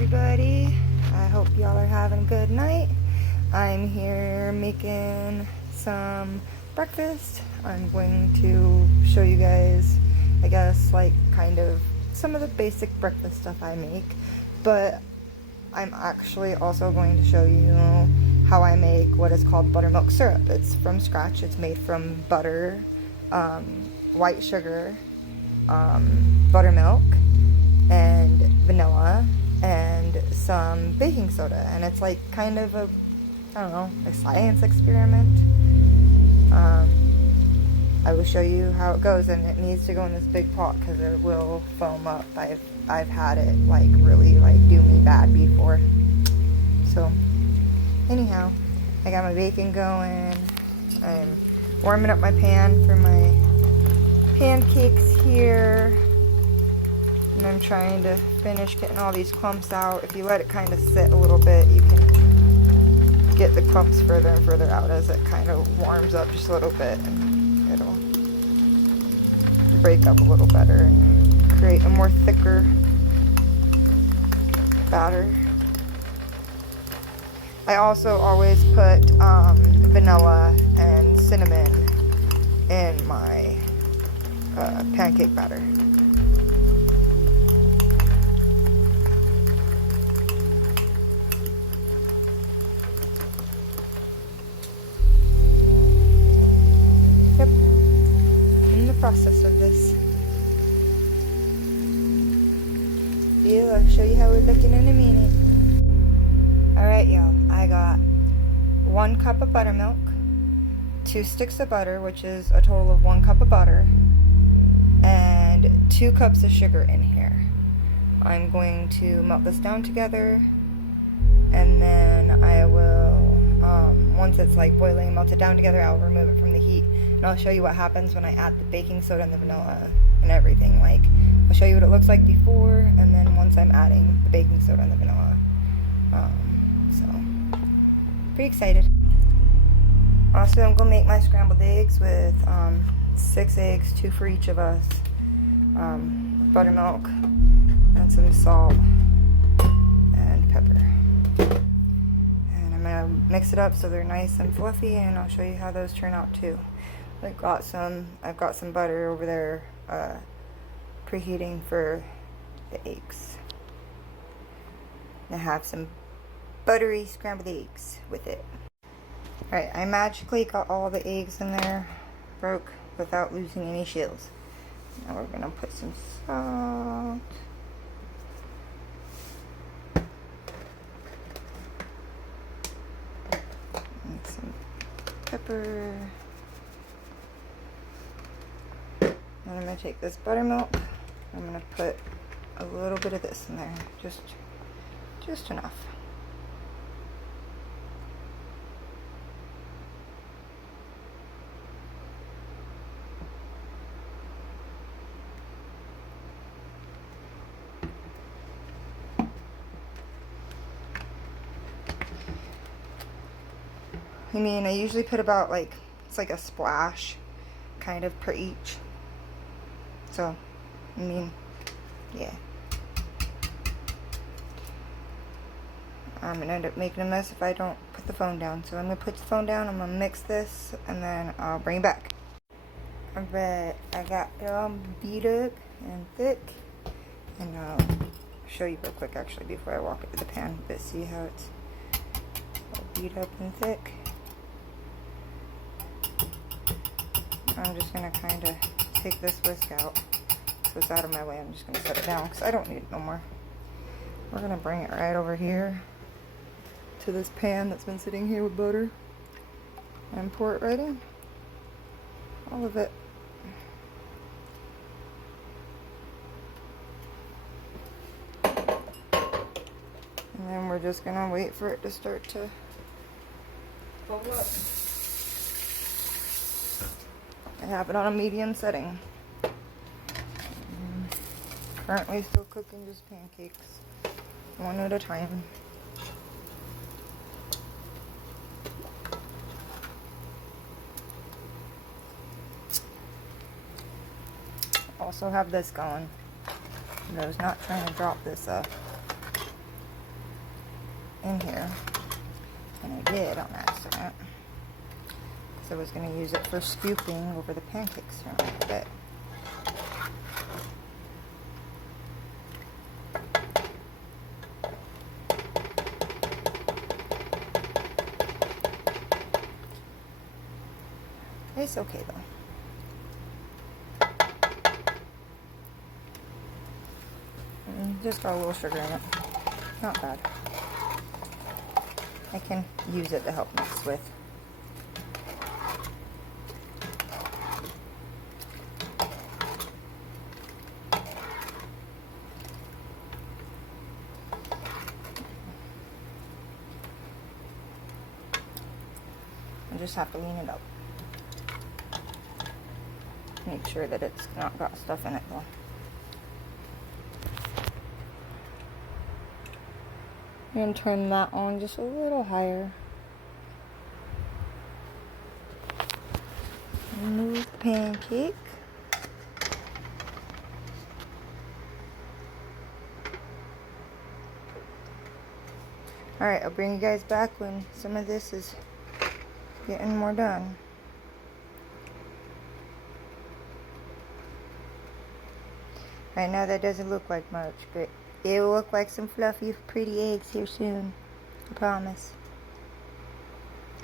everybody. I hope y'all are having a good night. I'm here making some breakfast. I'm going to show you guys, I guess, like kind of some of the basic breakfast stuff I make, but I'm actually also going to show you how I make what is called buttermilk syrup. It's from scratch. It's made from butter, white sugar, buttermilk, and vanilla, and some baking soda. And it's like kind of a, I don't know, a science experiment. I will show you how it goes, and it needs to go in this big pot because it will foam up. I've had it like really like do me bad before. So anyhow, I got my bacon going. I'm warming up my pan for my pancakes here, and I'm trying to finish getting all these clumps out. If you let it kind of sit a little bit, you can get the clumps further and further out as it kind of warms up just a little bit, and it'll break up a little better and create a more thicker batter. I also always put vanilla and cinnamon in my pancake batter. Yep, in the process of this. Yeah, I'll show you how we're looking in a minute. Alright, y'all, I got 1 cup of buttermilk, 2 sticks of butter, which is a total of 1 cup of butter, and 2 cups of sugar in here. I'm going to melt this down together, and then I will, once it's like boiling and melted down together, I'll remove it from the heat, and I'll show you what happens when I add the baking soda and the vanilla and everything. Like, I'll show you what it looks like before, and then once I'm adding the baking soda and the vanilla. So, pretty excited. Also, I'm going to make my scrambled eggs with 6 eggs, 2 for each of us, buttermilk, and some salt and pepper. And I'm going to mix it up so they're nice and fluffy, and I'll show you how those turn out too. I've got some butter over there preheating for the eggs. I have some buttery scrambled eggs with it. Alright, I magically got all the eggs in there, broke, without losing any shells. Now we're going to put some salt. And some pepper. And I'm going to take this buttermilk. I'm going to put a little bit of this in there. Just enough. I mean, I usually put about like, it's like a splash kind of per each. So, I mean, yeah. I'm going to end up making a mess if I don't put the phone down. So I'm going to put the phone down, I'm going to mix this, and then I'll bring it back. Alright, I got it all beat up and thick. And I'll show you real quick actually before I walk it to the pan. But see how it's all beat up and thick. I'm just going to kind of take this whisk out so it's out of my way. I'm just going to set it down because I don't need it no more. We're going to bring it right over here to this pan that's been sitting here with butter and pour it right in. All of it. And then we're just gonna wait for it to start to bubble up. I have it on a medium setting. Currently still cooking just pancakes, one at a time. Also have this going. I was not trying to drop this up. in here. And I did on accident. Because I was going to use it for scooping over the pancakes here in a little bit. It's okay though. Just got a little sugar in it. Not bad. I can use it to help mix with. I just have to lean it up. Make sure that it's not got stuff in it though. And turn that on just a little higher. Remove the pancake. Alright, I'll bring you guys back when some of this is getting more done. Right now that doesn't look like much, but it will look like some fluffy, pretty eggs here soon. I promise.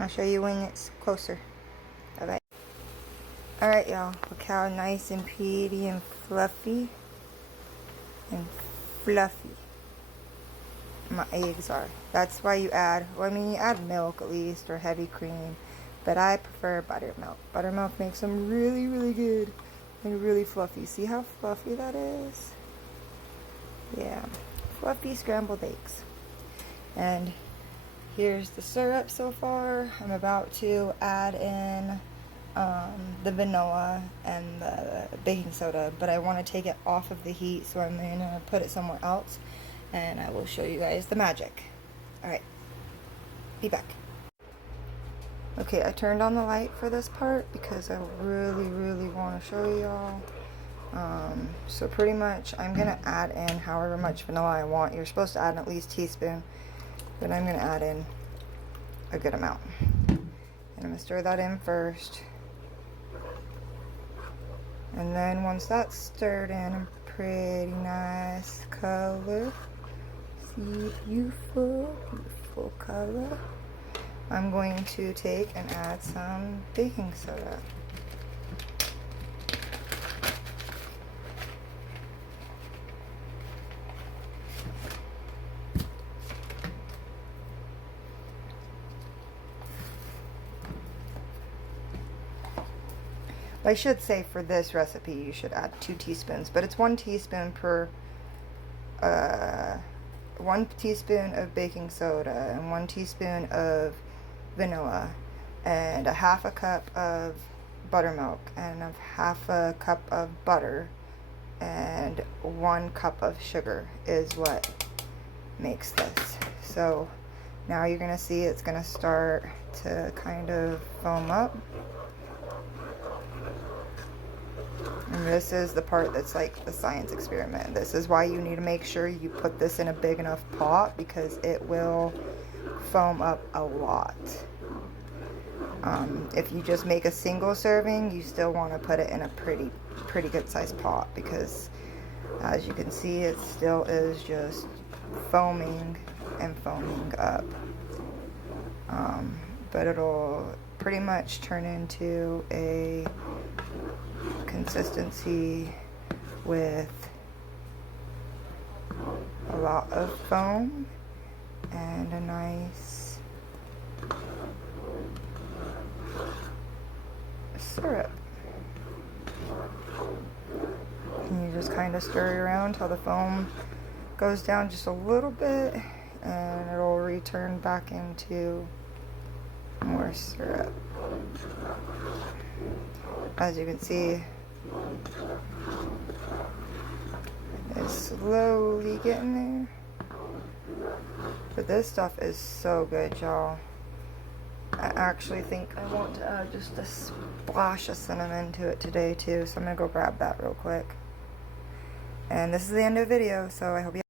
I'll show you when it's closer. Alright. Alright, y'all. Look how nice and pretty and fluffy my eggs are. That's why you add, well, I mean, you add milk at least, or heavy cream. But I prefer buttermilk. Buttermilk makes them really, really good. And really fluffy. See how fluffy that is? Yeah. Fluffy scrambled eggs. And here's the syrup so far. I'm about to add in the vanilla and the baking soda, but I want to take it off of the heat, so I'm going to put it somewhere else, and I will show you guys the magic. Alright, be back. Okay, I turned on the light for this part because I really, really want to show y'all. So pretty much I'm going to add in however much vanilla I want. You're supposed to add at least a teaspoon, but I'm going to add in a good amount. And I'm going to stir that in first. And then once that's stirred in, a pretty nice color. See, beautiful, beautiful color. I'm going to take and add some baking soda. I should say for this recipe you should add 2 teaspoons, but it's 1 teaspoon per 1 teaspoon of baking soda and 1 teaspoon of vanilla and a half a cup of buttermilk and a half a cup of butter and 1 cup of sugar is what makes this. So now you're gonna see it's gonna start to kind of foam up. And this is the part that's like the science experiment. This is why you need to make sure you put this in a big enough pot, because it will foam up a lot. If you just make a single serving, you still want to put it in a pretty good sized pot, because as you can see, it still is just foaming and foaming up. But it'll pretty much turn into a consistency with a lot of foam and a nice syrup. And you just kind of stir it around till the foam goes down just a little bit, and it'll return back into more syrup. As you can see, it's slowly getting there. But this stuff is so good, y'all. I actually think I want to add just a splash of cinnamon to it today too, so I'm gonna go grab that real quick. And this is the end of the video, so I hope you